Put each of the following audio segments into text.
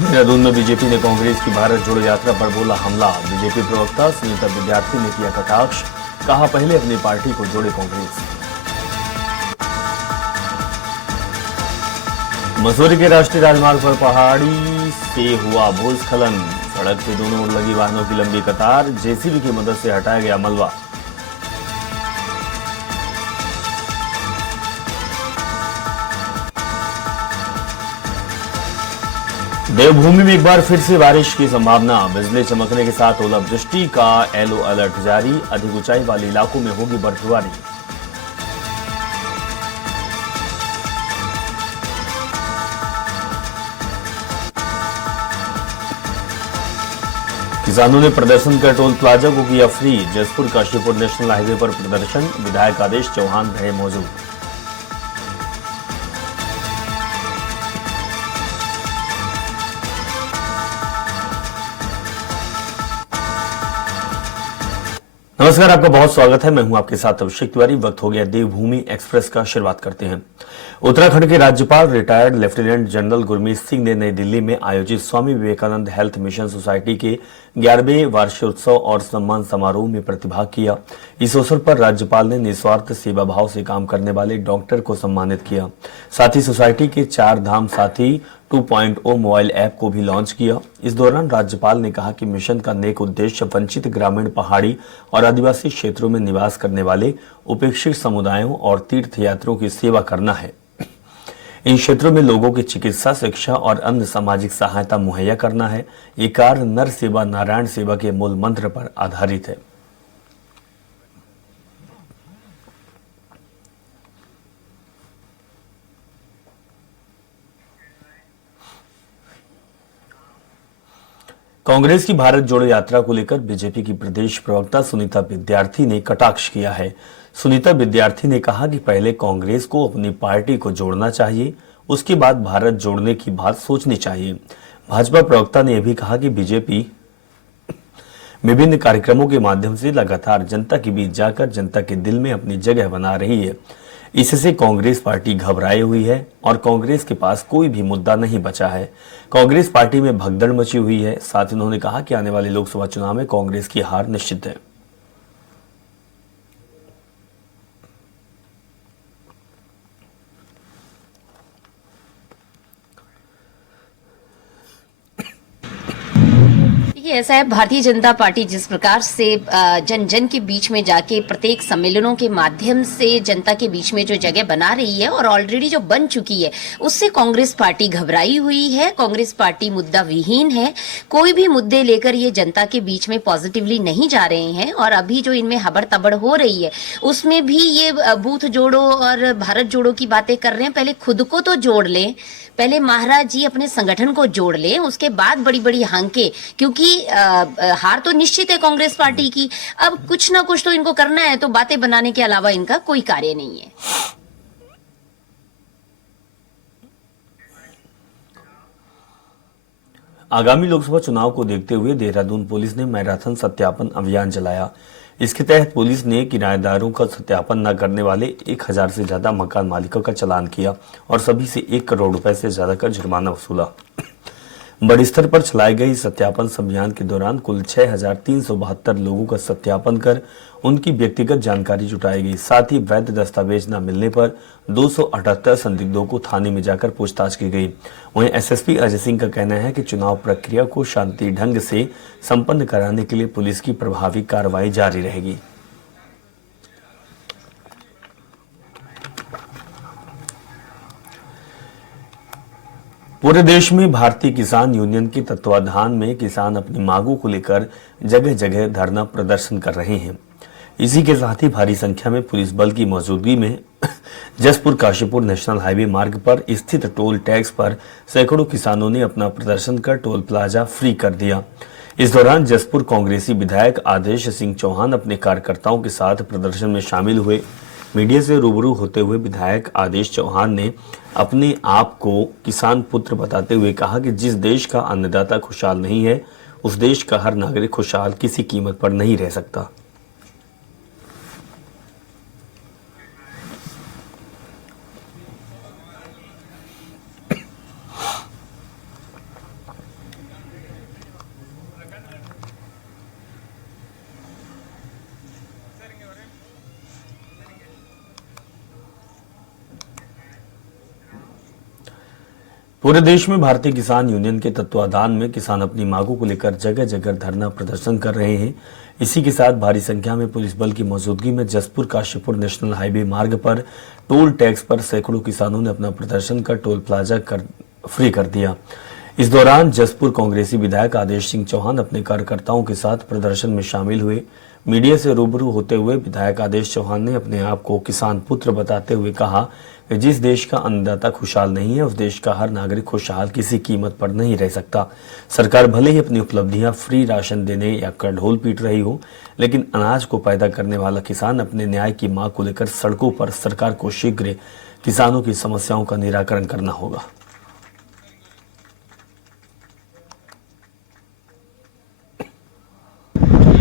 देहरादून में बीजेपी ने कांग्रेस की भारत जोड़ो यात्रा पर बोला हमला। बीजेपी प्रवक्ता सुनीता विद्यार्थी ने किया कटाक्ष, कहा पहले अपनी पार्टी को जोड़े कांग्रेस। मसूरी के राष्ट्रीय राजमार्ग पर पहाड़ी से हुआ भूस्खलन। सड़क के दोनों ओर लगी वाहनों की लंबी कतार, जेसीबी की मदद से हटाया गया मलबा। देवभूमि में एक बार फिर से बारिश की संभावना। बिजली चमकने के साथ ओलावृष्टि का येलो अलर्ट जारी। अधिक ऊंचाई वाले इलाकों में होगी बर्फबारी। किसानों ने प्रदर्शन कर टोल प्लाजा को किया free. Jaspur Kashipur national highway पर प्रदर्शन, विधायक आदेश चौहान रहे मौजूद। नमस्कार, आपका बहुत स्वागत है। मैं हूं आपके साथ अभिषेक तिवारी। वक्त हो गया देवभूमि एक्सप्रेस का। शुरुआत करते हैं। उत्तराखंड के राज्यपाल retired lieutenant general Gurmeet Singh ने नई दिल्ली में आयोजित Swami Vivekananda health mission society के 11वें वार्षिकोत्सव और सम्मान समारोह में प्रतिभाग किया। इस अवसर पर राज्यपाल ने निस्वार्थ सेवा भाव से काम करने वाले डॉक्टर को सम्मानित किया। साथ ही सोसाइटी के 4 धाम साथी 2.0 मोबाइल ऐप को भी लॉन्च किया। इस दौरान राज्यपाल ने कहा कि मिशन का नेक उद्देश्य वंचित ग्रामीण, पहाड़ी और आदिवासी क्षेत्रों में निवास करने वाले उपेक्षित समुदायों और तीर्थयात्रियों की सेवा करना है। इन क्षेत्रों में लोगों की चिकित्सा, शिक्षा और अन्य सामाजिक सहायता मुहैया करना है। ये कार्य नर सेवा नारायण सेवा के मूल मंत्र पर आधारित है। कांग्रेस की भारत जोड़ो यात्रा को लेकर बीजेपी की प्रदेश प्रवक्ता सुनीता विद्यार्थी ने कटाक्ष किया है। सुनीता विद्यार्थी ने कहा कि पहले कांग्रेस को अपनी पार्टी को जोड़ना चाहिए, उसके बाद भारत जोड़ने की बात सोचनी चाहिए। भाजपा प्रवक्ता ने यह भी कहा कि बीजेपी विभिन्न कार्यक्रमों के माध्यम से लगातार जनता के बीच जाकर जनता के दिल में अपनी जगह बना रही है। इससे कांग्रेस पार्टी घबराई हुई है और कांग्रेस के पास कोई भी मुद्दा नहीं बचा है। कांग्रेस पार्टी में भगदड़ मची हुई है। साथ ही उन्होंने कहा कि आने वाले लोकसभा चुनाव में कांग्रेस की हार निश्चित है। ऐसा है, भारतीय जनता पार्टी जिस प्रकार से जन जन के बीच में जाके प्रत्येक सम्मेलनों के माध्यम से जनता के बीच में जो जगह बना रही है और ऑलरेडी जो बन चुकी है, उससे कांग्रेस पार्टी घबराई हुई है। कांग्रेस पार्टी मुद्दा विहीन है। कोई भी मुद्दे लेकर ये जनता के बीच में पॉजिटिवली नहीं जा रहे हैं और अभी जो इनमें हबड़ तबड़ हो रही है उसमें भी ये बूथ जोड़ो और भारत जोड़ो की बातें कर रहे हैं। पहले खुद को तो जोड़ लें, पहले महाराज जी अपने संगठन को जोड़ लें, उसके बाद बड़ी बड़ी हांके, क्योंकि हार तो निश्चित है कांग्रेस पार्टी की। अब कुछ ना कुछ तो इनको करना है, तो बातें बनाने के अलावा इनका कोई कार्य नहीं है। आगामी लोकसभा चुनाव को देखते हुए देहरादून पुलिस ने मैराथन सत्यापन अभियान चलाया। इसके तहत पुलिस ने किराएदारों का सत्यापन न करने वाले 1000 से ज्यादा मकान मालिकों का चालान किया और सभी से 1 करोड़ रुपए से ज्यादा का जुर्माना वसूला। बड़े स्तर पर चलाए गए इस सत्यापन अभियान के दौरान कुल 6372 लोगों का सत्यापन कर उनकी व्यक्तिगत जानकारी जुटाई गई। साथ ही वैध दस्तावेज न मिलने पर 278 संदिग्धों को थाने में जाकर पूछताछ की गई। वहीं एसएसपी अजय सिंह का कहना है कि चुनाव प्रक्रिया को शांति ढंग से संपन्न कराने के लिए पुलिस की प्रभावी कार्रवाई जारी रहेगी। पूरे देश में भारतीय किसान यूनियन के तत्वाधान में किसान अपनी मांगों को लेकर जगह जगह धरना प्रदर्शन कर रहे हैं। इसी के साथ ही भारी संख्या में पुलिस बल की मौजूदगी में जसपुर काशीपुर नेशनल हाईवे मार्ग पर स्थित टोल टैक्स पर सैकड़ों किसानों ने अपना प्रदर्शन कर टोल प्लाजा फ्री कर दिया। इस दौरान जसपुर कांग्रेसी विधायक आदेश सिंह चौहान अपने कार्यकर्ताओं के साथ प्रदर्शन में शामिल हुए। मीडिया से रूबरू होते हुए विधायक आदेश चौहान ने अपने आप को किसान पुत्र बताते हुए कहा कि जिस देश का अन्नदाता खुशहाल नहीं है, उस देश का हर नागरिक खुशहाल किसी कीमत पर नहीं रह सकता। पूरे देश में भारतीय किसान यूनियन के तत्वाधान में किसान अपनी मांगों को लेकर जगह जगह धरना प्रदर्शन कर रहे हैं। इसी के साथ भारी संख्या में पुलिस बल की मौजूदगी में जसपुर काशीपुर नेशनल हाईवे मार्ग पर टोल टैक्स पर सैकड़ों किसानों ने अपना प्रदर्शन कर टोल प्लाजा फ्री कर दिया। इस दौरान जसपुर कांग्रेसी विधायक आदेश सिंह चौहान अपने कार्यकर्ताओं के साथ प्रदर्शन में शामिल हुए। मीडिया से रूबरू होते हुए विधायक आदेश चौहान ने अपने आप को किसान पुत्र बताते हुए कहा कि जिस देश का अन्नदाता खुशहाल नहीं है, उस देश का हर नागरिक खुशहाल किसी कीमत पर नहीं रह सकता। सरकार भले ही अपनी उपलब्धियां फ्री राशन देने या कर ढोल पीट रही हो, लेकिन अनाज को पैदा करने वाला किसान अपने न्याय की मांग को लेकर सड़कों पर सरकार को शीघ्र किसानों की समस्याओं का निराकरण करना होगा।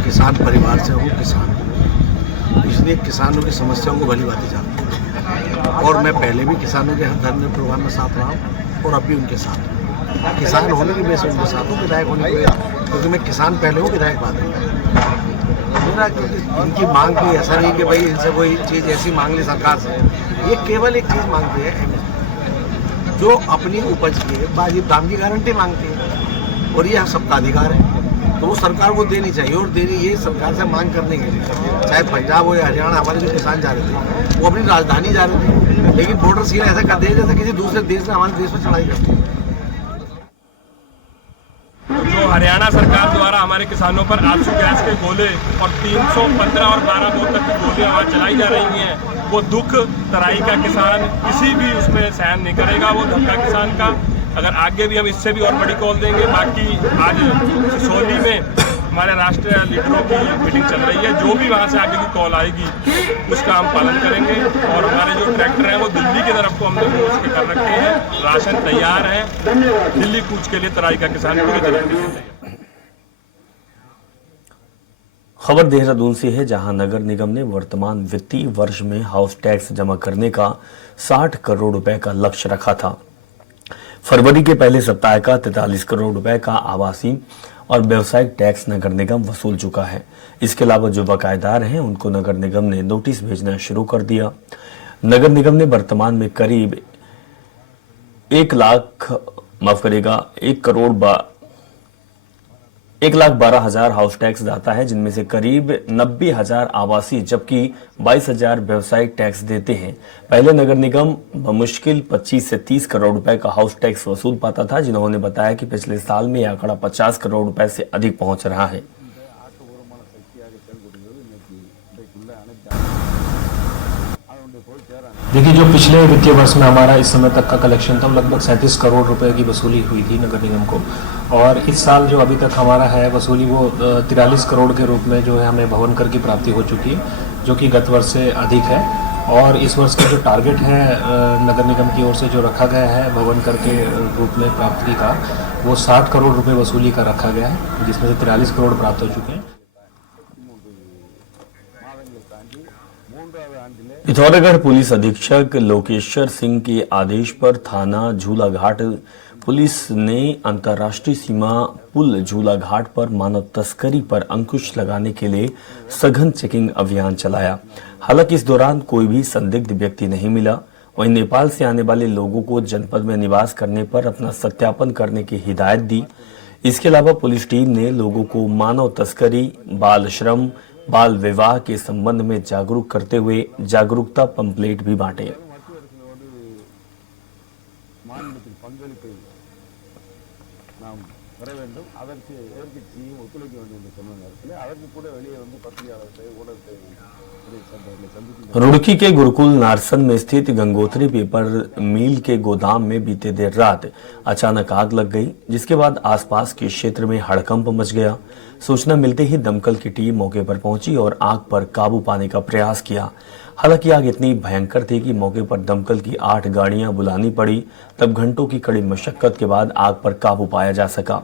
किसान परिवार से हूँ, किसान, इसलिए किसानों की समस्याओं को भली भांति जानता हूँ और मैं पहले भी किसानों के धरने प्रोग्राम में साथ रहा हूँ और अब भी उनके साथ हूँ। किसान होने की वजह से उनके साथ हूँ, विधायक होने की वजह, क्योंकि मैं किसान पहले हूँ, विधायक बाद में। मेरा क्योंकि इनकी मांग कोई ऐसा नहीं कि भाई इनसे कोई चीज़ ऐसी मांग ली सरकार से, ये केवल एक चीज़ मांगती है MSP, जो अपनी उपज के वाजिब दाम की गारंटी मांगती है और ये सबका अधिकार है, तो वो सरकार को देनी चाहिए। और देनी ये सरकार से मांग करने के लिए, चाहे पंजाब हो या हरियाणा, हमारे जो किसान जा रहे थे वो अपनी राजधानी जा रहे थे, लेकिन बॉर्डर सील ऐसा कर दिया जैसे किसी दूसरे देश ने हमारे देश पर चढ़ाई करती है। जो हरियाणा सरकार द्वारा हमारे किसानों पर आंसू गैस के गोले और 315 और 12 बोर तक की गोलियां वहाँ चलाई जा रही हैं, वो दुख तराई का किसान किसी भी उसमें सहन नहीं करेगा। वो धक्का किसान का अगर आगे भी हम इससे भी और बड़ी कॉल देंगे। बाकी आज सिसोली में हमारे राष्ट्रीय लीडरों की मीटिंग चल रही है, जो भी वहाँ से आगे की कॉल आएगी उसका हम पालन करेंगे। और हमारे जो ट्रैक्टर हैं वो दिल्ली की तरफ को हमने उसके कर रखे हैं, राशन तैयार है, दिल्ली कूच के लिए तराई का किसान पूरी तरह से। खबर देहरादून से है, जहां नगर निगम ने वर्तमान वित्तीय वर्ष में हाउस टैक्स जमा करने का 60 करोड़ रुपए का लक्ष्य रखा था। फरवरी के पहले सप्ताह का 43 करोड़ रुपए का आवासीय और व्यवसायिक टैक्स नगर निगम वसूल चुका है। इसके अलावा जो बकायेदार हैं उनको नगर निगम ने नोटिस भेजना शुरू कर दिया। नगर निगम ने वर्तमान में करीब 1,12,000 हाउस टैक्स दाता है, जिनमें से करीब 90,000 आवासीय जबकि 22,000 व्यवसायिक टैक्स देते हैं। पहले नगर निगम बमुश्किल 25 से 30 करोड़ रुपए का हाउस टैक्स वसूल पाता था, जिन्होंने बताया कि पिछले साल में यह आंकड़ा 50 करोड़ रुपए से अधिक पहुंच रहा है। देखिए, जो पिछले वित्तीय वर्ष में हमारा इस समय तक का कलेक्शन था वो लगभग 37 करोड़ रुपए की वसूली हुई थी नगर निगम को, और इस साल जो अभी तक हमारा है वसूली वो 43 करोड़ के रूप में जो है हमें भवन कर की प्राप्ति हो चुकी है, जो कि गत वर्ष से अधिक है। और इस वर्ष का जो टारगेट है नगर निगम की ओर से जो रखा गया है भवन कर के रूप में प्राप्ति का, वो 60 करोड़ रुपये वसूली का रखा गया है, जिसमें से 43 करोड़ प्राप्त हो चुके हैं। पिथौरागढ़ पुलिस अधीक्षक लोकेश्वर सिंह के आदेश पर थाना झूलाघाट पुलिस ने अंतर्राष्ट्रीय सीमा पुल झूलाघाट पर मानव तस्करी पर अंकुश लगाने के लिए सघन चेकिंग अभियान चलाया। हालांकि इस दौरान कोई भी संदिग्ध व्यक्ति नहीं मिला। वहीं नेपाल से आने वाले लोगों को जनपद में निवास करने पर अपना सत्यापन करने की हिदायत दी। इसके अलावा पुलिस टीम ने लोगों को मानव तस्करी, बाल श्रम, बाल विवाह के संबंध में जागरूक करते हुए जागरूकता पंपलेट भी बांटे। रुड़की के गुरुकुल नारसन में स्थित गंगोत्री पेपर मिल के गोदाम में बीते देर रात अचानक आग लग गई, जिसके बाद आसपास के क्षेत्र में हड़कंप मच गया। सूचना मिलते ही दमकल की टीम मौके पर पहुंची और आग पर काबू पाने का प्रयास किया। हालांकि आग इतनी भयंकर थी कि मौके पर दमकल की 8 गाड़ियां बुलानी पड़ी, तब घंटों की कड़ी मशक्कत के बाद आग पर काबू पाया जा सका।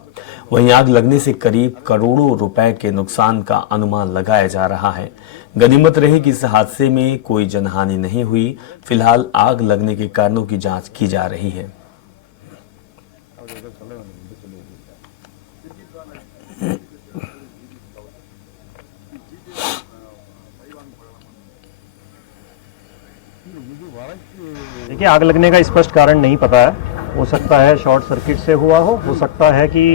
वहीं आग लगने से करीब करोड़ों रुपए के नुकसान का अनुमान लगाया जा रहा है। गनीमत रही कि इस हादसे में कोई जनहानि नहीं हुई। फिलहाल आग लगने के कारणों की जांच की जा रही है। देखिए, आग लगने का स्पष्ट कारण नहीं पता है। हो सकता है शॉर्ट सर्किट से हुआ हो सकता है कि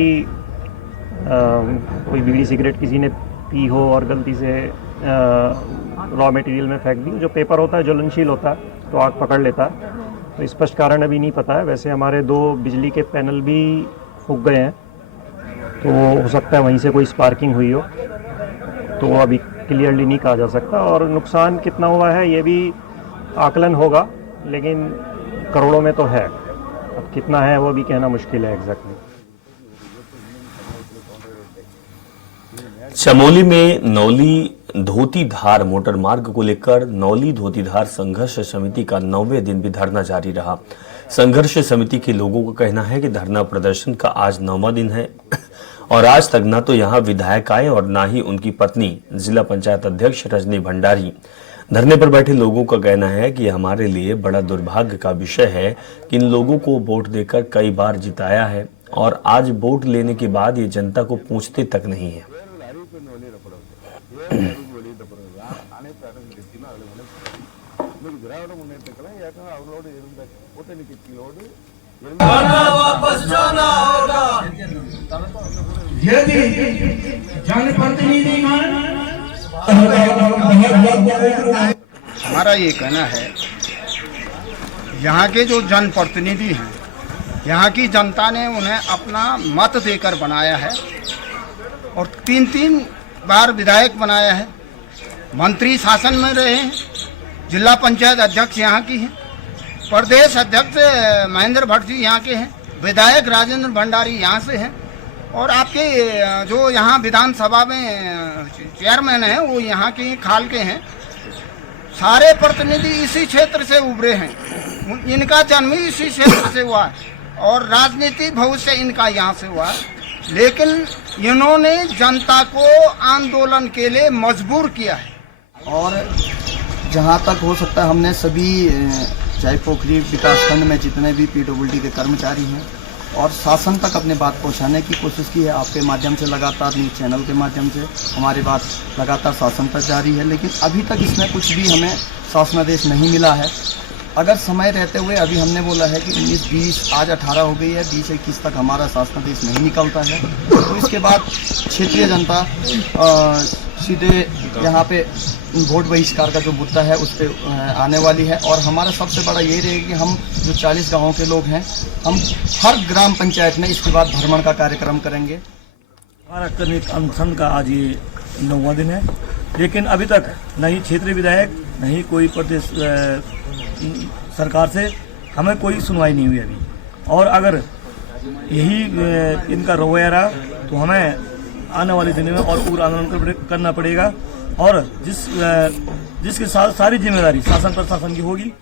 कोई बीड़ी सिगरेट किसी ने पी हो और गलती से रॉ मटेरियल में फेंक दी। जो पेपर होता है ज्वलनशील होता है तो आग पकड़ लेता है, तो स्पष्ट कारण अभी नहीं पता है। वैसे हमारे 2 बिजली के पैनल भी फूक गए हैं, तो हो सकता है वहीं से कोई स्पार्किंग हुई हो, तो अभी क्लियरली नहीं कहा जा सकता। और नुकसान कितना हुआ है ये भी आकलन होगा, लेकिन करोड़ों में तो है। अब कितना है वो भी कहना मुश्किल है एग्जैक्टली। चमोली में नौली धोतीधार मोटर मार्ग को लेकर नौली धोतीधार संघर्ष समिति का 9वें दिन भी धरना जारी रहा। संघर्ष समिति के लोगों का कहना है कि धरना प्रदर्शन का आज 9वां दिन है और आज तक न तो यहां विधायक आए और न ही उनकी पत्नी जिला पंचायत अध्यक्ष रजनी भंडारी। धरने पर बैठे लोगों का कहना है कि हमारे लिए बड़ा दुर्भाग्य का विषय है कि इन लोगों को वोट देकर कई बार जिताया है और आज वोट लेने के बाद ये जनता को पूछते तक नहीं है। हमारा ये कहना है, यहाँ के जो जनप्रतिनिधि हैं, यहाँ की जनता ने उन्हें अपना मत देकर बनाया है और 3 बार विधायक बनाया है, मंत्री शासन में रहे हैं, जिला पंचायत अध्यक्ष यहाँ की हैं, प्रदेश अध्यक्ष महेंद्र भट्ट जी यहाँ के हैं, विधायक राजेंद्र भंडारी यहाँ से हैं और आपके जो यहाँ विधानसभा में चेयरमैन हैं वो यहाँ के खाल के हैं। सारे प्रतिनिधि इसी क्षेत्र से उभरे हैं, इनका जन्म ही इसी क्षेत्र से हुआ है और राजनीतिक भविष्य इनका यहाँ से हुआ है। लेकिन इन्होंने जनता को आंदोलन के लिए मजबूर किया है। और जहाँ तक हो सकता है हमने सभी चाहे पोखरी विकासखंड में जितने भी PWD के कर्मचारी हैं और शासन तक अपने बात पहुँचाने की कोशिश की है। आपके माध्यम से लगातार न्यूज़ चैनल के माध्यम से हमारी बात लगातार शासन तक जारी है, लेकिन अभी तक इसमें कुछ भी हमें शासनादेश नहीं मिला है। अगर समय रहते हुए अभी हमने बोला है कि 19, 20 आज 18 हो गई है, 20, 21 तक हमारा शासनादेश नहीं निकलता है तो इसके बाद क्षेत्रीय जनता सीधे यहाँ पे वोट बहिष्कार का जो मुद्दा है उस पर आने वाली है। और हमारा सबसे बड़ा यही रहेगा कि हम जो 40 गाँवों के लोग हैं, हम हर ग्राम पंचायत में इसके बाद भ्रमण का कार्यक्रम करेंगे। हमारा करने अनशन का आज ये 9वां दिन है, लेकिन अभी तक न ही क्षेत्रीय विधायक न ही कोई प्रदेश सरकार से हमें कोई सुनवाई नहीं हुई अभी। और अगर यही इनका रवैया रहा तो हमें आने वाले दिनों में और उग्र आंदोलन करना पड़ेगा और जिसके साथ सारी जिम्मेदारी शासन प्रशासन की होगी।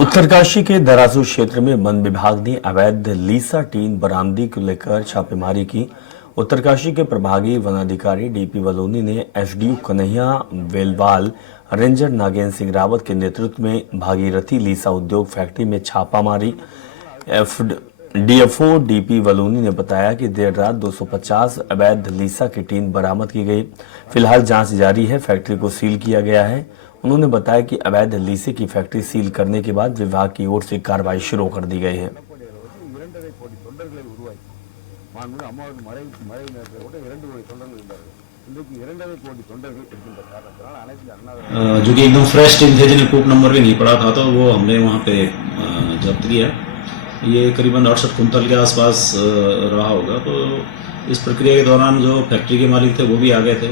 उत्तरकाशी के दराजू क्षेत्र में वन विभाग ने अवैध लीसा टीन बरामदी को लेकर छापेमारी की। उत्तरकाशी के प्रभागी वनाधिकारी डीपी वलोनी ने एसडीओ कन्हैया वेलवाल, रेंजर नागेंद्र सिंह रावत के नेतृत्व में भागीरथी लीसा उद्योग फैक्ट्री में छापा मारी। डीएफओ डीपी वलोनी ने बताया कि देर रात 250 अवैध लीसा की टीन बरामद की गई। फिलहाल जांच जारी है, फैक्ट्री को सील किया गया है। उन्होंने बताया कि अवैध लीसे की फैक्ट्री सील करने के बाद विभाग की ओर से कार्रवाई शुरू कर दी गई है। जो कि एकदम फ्रेश टीम थे, जिन्हें कूप नंबर भी नहीं पड़ा था, तो वो हमने वहाँ पे जब्त किया। ये करीबन 68 कुंतल के आसपास रहा होगा। तो इस प्रक्रिया के दौरान जो फैक्ट्री के मालिक थे वो भी आ गए थे।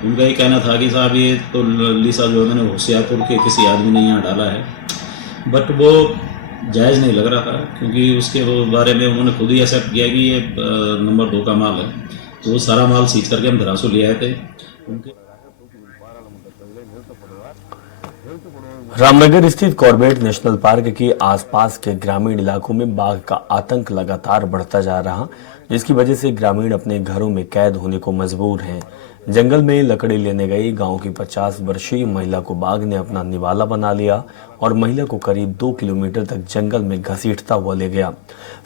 उनका ये कहना था कि साहब ये तो लीसा जो है मैंने होशियारपुर के किसी आदमी ने यहाँ डाला है, बट वो जायज़ नहीं लग रहा था क्योंकि उसके बारे में उन्होंने खुद ही एक्सेप्ट किया कि ये नंबर 2 का माल है। तो वो सारा माल सीज करके हम धरासू ले आए थे। रामनगर स्थित कॉर्बेट नेशनल पार्क के आसपास के ग्रामीण इलाकों में बाघ का आतंक लगातार बढ़ता जा रहा, जिसकी वजह से ग्रामीण अपने घरों में कैद होने को मजबूर हैं। जंगल में लकड़ी लेने गई गांव की 50 वर्षीय महिला को बाघ ने अपना निवाला बना लिया और महिला को करीब 2 किलोमीटर तक जंगल में घसीटता हुआ ले गया।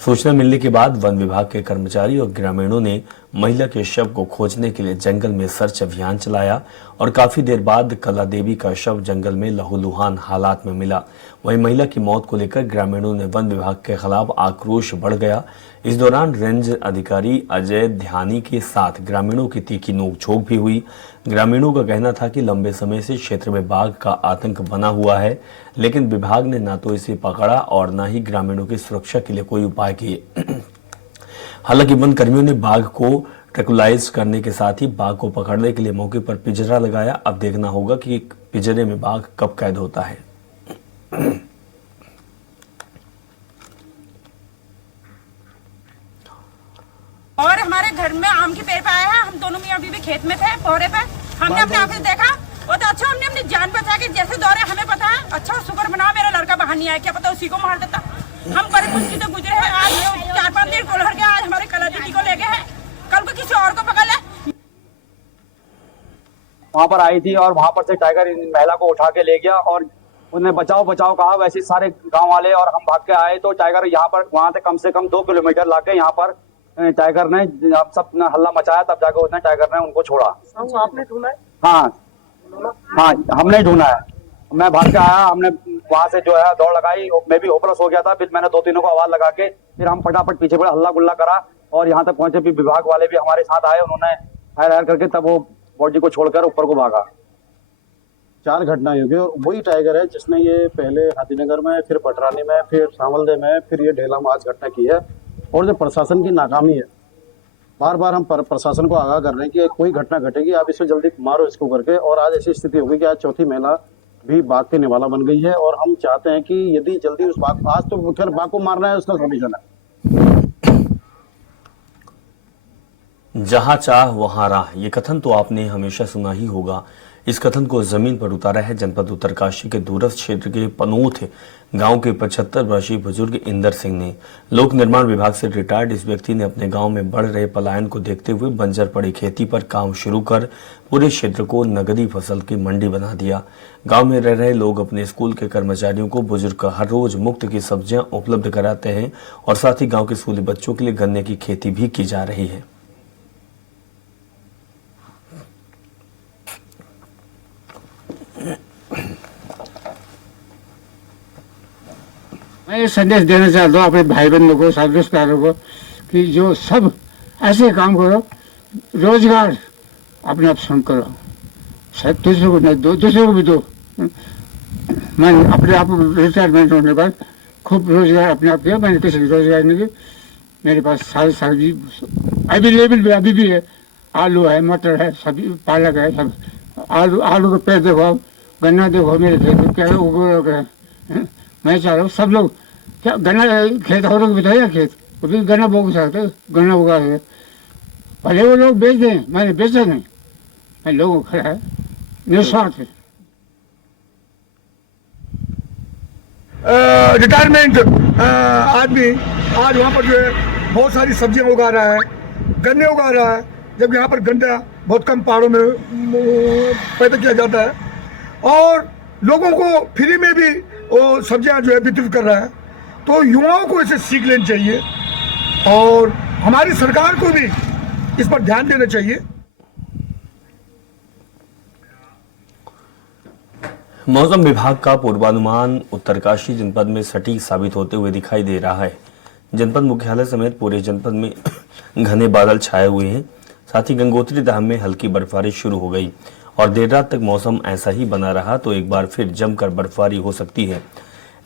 सूचना मिलने के बाद वन विभाग के कर्मचारी और ग्रामीणों ने महिला के शव को खोजने के लिए जंगल में सर्च अभियान चलाया और काफी देर बाद कला देवी का शव जंगल में लहूलुहान हालात में मिला। वहीं महिला की मौत को लेकर ग्रामीणों ने वन विभाग के खिलाफ आक्रोश बढ़ गया। इस दौरान रेंज अधिकारी अजय ध्यानी के साथ ग्रामीणों की तीखी नोकझोंक भी हुई। ग्रामीणों का कहना था कि लंबे समय से क्षेत्र में बाघ का आतंक बना हुआ है, लेकिन विभाग ने ना तो इसे पकड़ा और ना ही ग्रामीणों की सुरक्षा के लिए कोई उपाय किए। हालांकि वन कर्मियों ने बाघ को ट्रैंकुलाइज करने के साथ ही बाघ को पकड़ने के लिए मौके पर पिंजरा लगाया। अब देखना होगा कि पिंजरे में बाघ कब कैद होता है। और हमारे घर में आम के पेड़ पे आया है। हम दोनों मियां बीवी खेत में थे पौधे पे। हमने अपने आंखों से देखा वो तो अच्छा, हमने अपनी जान बचा के जैसे दौड़े, हमें पता है। अच्छा शुक्र बना मेरा लड़का बाहर नहीं आया, क्या पता उसी को मार देता। हम बड़े मुश्किल से गुजरे हैं। आज 4-5 दिन को लड़ के आज हमारे कला दीदी को ले गए हैं, कल को किसी और को पकड़ ले। वहाँ पर आई थी और वहाँ पर से टाइगर इन महिला को उठा के ले गया और उन्हें बचाओ बचाओ कहा। वैसे सारे गांव वाले और हम भाग के आए तो टाइगर यहाँ पर वहाँ से कम 2 किलोमीटर लाके यहाँ पर टाइगर ने सब हल्ला मचाया, तब जाकर उसने टाइगर ने उनको छोड़ा। आपने ढूंढा है? हाँ हमने ढूंढा है। मैं भाग के आया, हमने वहां से जो है दौड़ लगाई। मैं भी होपलेस हो गया था। फिर मैंने 2-3 को आवाज लगा के फिर हम फटाफट पीछे पड़े, हल्ला गुल्ला करा और यहाँ तक पहुंचे। फिर विभाग वाले भी हमारे साथ आए, उन्होंने फायर करके तब वो बॉडी को छोड़कर ऊपर को भागा। 4 घटनाएं हुई और वही टाइगर है जिसने ये पहले हाथीनगर में, फिर पटरानी में, फिर सांवलदे में, फिर ये ढेला में आज घटना की है। और जो प्रशासन की नाकामी है, बार बार हम प्रशासन को आगाह कर रहे हैं कि कोई घटना घटेगी आप इसको जल्दी मारो इसको करके। और आज ऐसी स्थिति होगी कि आज चौथी महिला भी बाघ के निवाला बन गई है और हम चाहते हैं कि यदि जल्दी उस बाघ, आज तो खैर बाघ को मारना है उसका समीशन है। जहां चाह वहां राह, ये कथन तो आपने हमेशा सुना ही होगा। इस कथन को जमीन पर उतारा है जनपद उत्तरकाशी के दूरस्थ क्षेत्र के पनोथ गांव के 75 वर्षीय बुजुर्ग इंदर सिंह ने। लोक निर्माण विभाग से रिटायर्ड इस व्यक्ति ने अपने गांव में बढ़ रहे पलायन को देखते हुए बंजर पड़ी खेती पर काम शुरू कर पूरे क्षेत्र को नगदी फसल की मंडी बना दिया। गांव में रह रहे लोग अपने स्कूल के कर्मचारियों को बुजुर्ग का हर रोज मुफ्त की सब्जियां उपलब्ध कराते हैं और साथ ही गाँव के स्कूली बच्चों के लिए गन्ने की खेती भी की जा रही है। मैं संदेश देना चाहता हूँ अपने भाई बहनों को, सब रिश्तेदारों को कि जो सब ऐसे काम करो, रोजगार अपने आप स्वयं करो, शायद दूसरे को नहीं दो, दूसरे को भी दो। मैं अपने आप रिटायरमेंट होने के बाद खूब रोजगार अपने आप किया। मैंने किसी रोजगार नहीं किया। मेरे पास सारी सब्जी अवेलेबल अभी भी है। आलू है, मटर है, सब्जी पालक है, सब आलू के पेड़ देखो, गन्ना देखो मेरे खेत में क्या उग रहे हैं। मैं चाह रहा हूँ सब लोग क्या गन्ना खेत और लोग बताइए, खेत वो भी गन्ना बोग सकते, गन्ना उगा है। भले वो लोग बेच दें, मैंने बेचा नहीं, मैं लोगों को खड़ा है निस्वार्थ है। रिटायरमेंट आदमी आज वहाँ पर जो है बहुत सारी सब्जियाँ उगा रहा है, गन्ने उगा रहा है, जब यहाँ पर गन्ना बहुत कम पहाड़ों में पैदा किया जाता है और लोगों को फ्री में भी वो सब्जियाँ जो है वितरित कर रहा है। तो युवाओं को इसे सीख लेनी चाहिए और हमारी सरकार को भी इस पर ध्यान देना चाहिए। मौसम विभाग का पूर्वानुमान उत्तरकाशी जनपद में सटीक साबित होते हुए दिखाई दे रहा है। जनपद मुख्यालय समेत पूरे जनपद में घने बादल छाए हुए हैं। साथ ही गंगोत्री धाम में हल्की बर्फबारी शुरू हो गई और देर रात तक मौसम ऐसा ही बना रहा तो एक बार फिर जमकर बर्फबारी हो सकती है।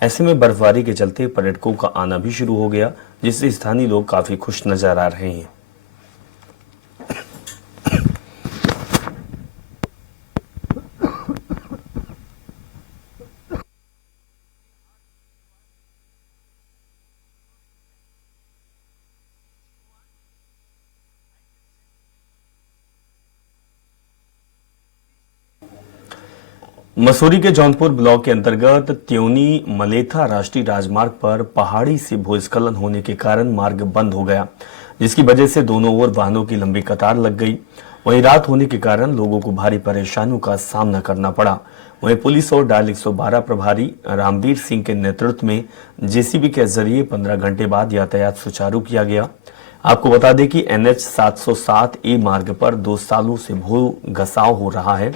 ऐसे में बर्फबारी के चलते पर्यटकों का आना भी शुरू हो गया, जिससे स्थानीय लोग काफी खुश नजर आ रहे हैं। मसूरी के जौनपुर ब्लॉक के अंतर्गत त्योनी मलेथा राष्ट्रीय राजमार्ग पर पहाड़ी से भूस्खलन होने के कारण मार्ग बंद हो गया, जिसकी वजह से दोनों ओर वाहनों की लंबी कतार लग गई। वहीं रात होने के कारण लोगों को भारी परेशानियों का सामना करना पड़ा। वहीं पुलिस और डायल 112 प्रभारी रामवीर सिंह के नेतृत्व में जेसीबी के जरिए 15 घंटे बाद यातायात सुचारू किया गया। आपको बता दें कि NH 707 ए मार्ग पर 2 सालों से भू घसाव हो रहा है।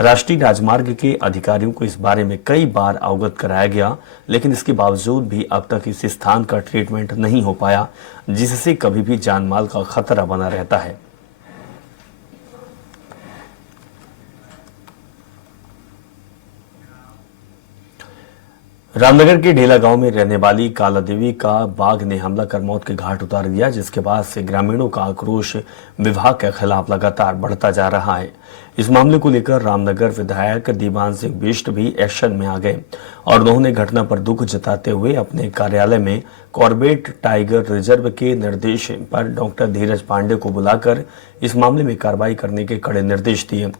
राष्ट्रीय राजमार्ग के अधिकारियों को इस बारे में कई बार अवगत कराया गया, लेकिन इसके बावजूद भी अब तक इस स्थान का ट्रीटमेंट नहीं हो पाया, जिससे कभी भी जान माल का खतरा बना रहता है। रामनगर के ढेला गांव में रहने वाली काला देवी का बाघ ने हमला कर मौत के घाट उतार दिया, जिसके बाद से ग्रामीणों का आक्रोश विभाग के खिलाफ लगातार बढ़ता जा रहा है। इस मामले को लेकर रामनगर विधायक दीवान सिंह बिष्ट भी एक्शन में आ गए और उन्होंने घटना पर दुख जताते हुए अपने कार्यालय में कॉर्बेट टाइगर रिजर्व के निर्देश पर डॉक्टर धीरज पांडे को बुलाकर इस मामले में कार्रवाई करने के कड़े निर्देश दिए।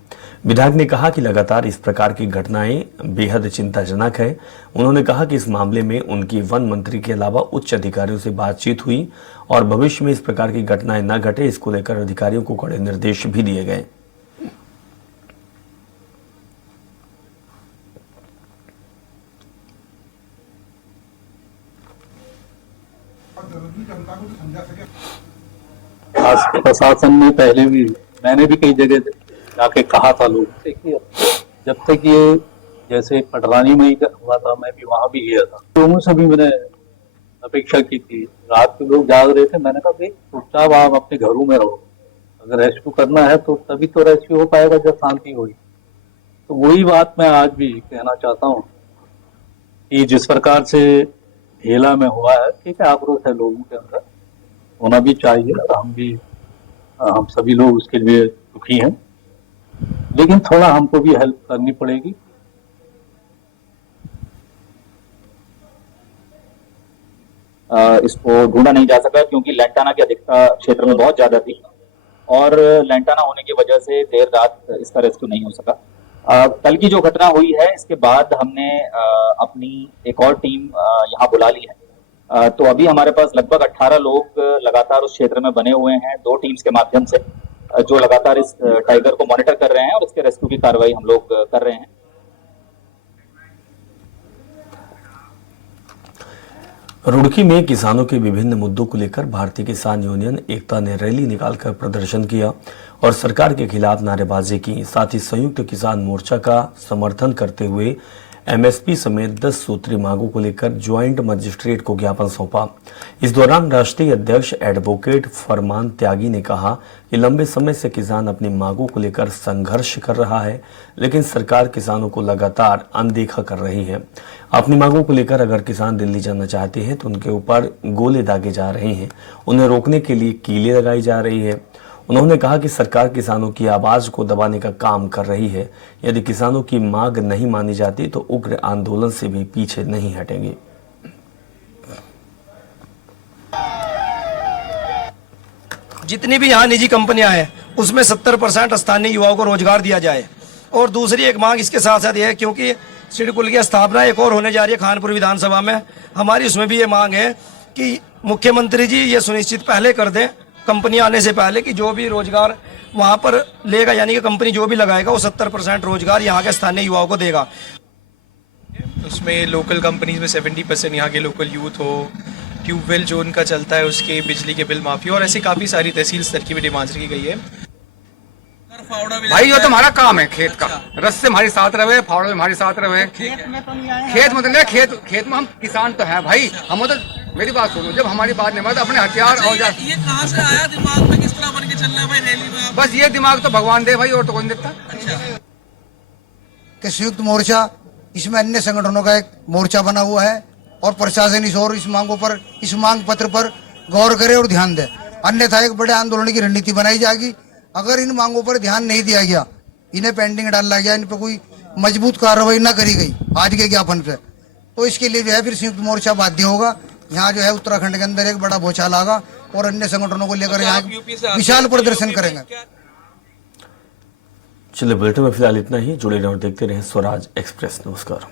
विधायक ने कहा कि लगातार इस प्रकार की घटनाएं बेहद चिंताजनक है। उन्होंने कहा कि इस मामले में उनकी वन मंत्री के अलावा उच्च अधिकारियों से बातचीत हुई और भविष्य में इस प्रकार की घटनाएं न घटे, इसको लेकर अधिकारियों को कड़े निर्देश भी दिए गए। प्रशासन ने पहले भी, मैंने भी कई जगह जाके कहा था लोगों से कि जब तक ये जैसे पटरानी में ही हुआ था, मैं भी वहां भी गया था, लोगों से भी मैंने अपेक्षा की थी। रात के लोग जाग रहे थे, मैंने कहा भाई चुपचाप आप अपने घरों में रहो, अगर रेस्क्यू करना है तो तभी तो रेस्क्यू हो पाएगा जब शांति होगी। तो वही बात मैं आज भी कहना चाहता हूँ कि जिस प्रकार से ढेला में हुआ है, ठीक है, आक्रोश है लोगों के अंदर, होना भी चाहिए और हम सभी लोग उसके लिए दुखी हैं, लेकिन थोड़ा हमको भी हेल्प करनी पड़ेगी। इसको ढूंढा नहीं जा सका क्योंकि लैंटाना की अधिकता क्षेत्र में बहुत ज्यादा थी और लैंटाना होने की वजह से देर रात इसका रेस्क्यू नहीं हो सका। कल की जो घटना हुई है, इसके बाद हमने अपनी एक और टीम यहाँ बुला ली है। तो अभी हमारे पास लगभग 18 लोग लगातार उस क्षेत्र में बने हुए हैं, 2 टीम्स के माध्यम से, जो लगातार इस टाइगर को मॉनिटर कर रहे हैं और इसके रेस्क्यू की कार्रवाई हम लोग कर रहे हैं। रुड़की में किसानों के विभिन्न मुद्दों को लेकर भारतीय किसान यूनियन एकता ने रैली निकालकर प्रदर्शन किया और सरकार के खिलाफ नारेबाजी की। साथ ही संयुक्त किसान मोर्चा का समर्थन करते हुए MSP समेत 10 सूत्री मांगों को लेकर ज्वाइंट मजिस्ट्रेट को ज्ञापन सौंपा। इस दौरान राष्ट्रीय अध्यक्ष एडवोकेट फरमान त्यागी ने कहा कि लंबे समय से किसान अपनी मांगों को लेकर संघर्ष कर रहा है, लेकिन सरकार किसानों को लगातार अनदेखा कर रही है। अपनी मांगों को लेकर अगर किसान दिल्ली जाना चाहते हैं तो उनके ऊपर गोले दागे जा रहे हैं, उन्हें रोकने के लिए कीलें लगाई जा रही है। उन्होंने कहा कि सरकार किसानों की आवाज को दबाने का काम कर रही है। यदि किसानों की मांग नहीं मानी जाती तो उग्र आंदोलन से भी पीछे नहीं हटेंगे। जितनी भी यहाँ निजी कंपनियां हैं उसमें 70% स्थानीय युवाओं को रोजगार दिया जाए। और दूसरी एक मांग इसके साथ साथ यह है, क्योंकि सिडकुल की स्थापना एक और होने जा रही है खानपुर विधानसभा में, हमारी उसमें भी ये मांग है कि मुख्यमंत्री जी ये सुनिश्चित पहले कर दें कंपनी आने से पहले कि जो भी रोजगार वहां पर लेगा, यानी कि कंपनी जो भी लगाएगा वो 70% रोजगार यहाँ के स्थानीय युवाओं को देगा। उसमें लोकल कंपनीज में 70% यहाँ के लोकल यूथ हो, ट्यूबवेल जो उनका चलता है उसके बिजली के बिल माफी और ऐसी काफ़ी सारी तहसील स्तर की भी डिमांड्स की गई है। भाई ये तो हमारा काम है, खेत का रस्से हमारे साथ रहे, फावड़ा हमारे साथ रहे, खेत मतलब खेत में हम किसान तो हैं भाई, हम तो मेरी बात सुनो, जब हमारी बात नहीं मानते अपने हथियार और ये कहाँ से आया दिमाग में, किस तरह बन के चलना है भाई रैली में? बस ये दिमाग तो भगवान दे भाई, और तो कौन देता। कि संयुक्त मोर्चा, इसमें अन्य संगठनों का एक मोर्चा बना हुआ है और प्रशासन इस और इस मांगों पर, इस मांग पत्र पर गौर करे और ध्यान दे, अन्यथा एक बड़े आंदोलन की रणनीति बनाई जाएगी। अगर इन मांगों पर ध्यान नहीं दिया गया, इन्हें पेंडिंग डाला गया, इन पर कोई मजबूत कार्रवाई न करी गई आज के ज्ञापन पे, तो इसके लिए जो है फिर संयुक्त मोर्चा बाध्य होगा। यहाँ जो है उत्तराखंड के अंदर एक बड़ा भूचाल आगा और अन्य संगठनों को लेकर यहाँ विशाल प्रदर्शन करेंगे। चलिए बुलेटिन में फिलहाल इतना ही। जुड़े रहें और देखते रहें स्वराज एक्सप्रेस। नमस्कार।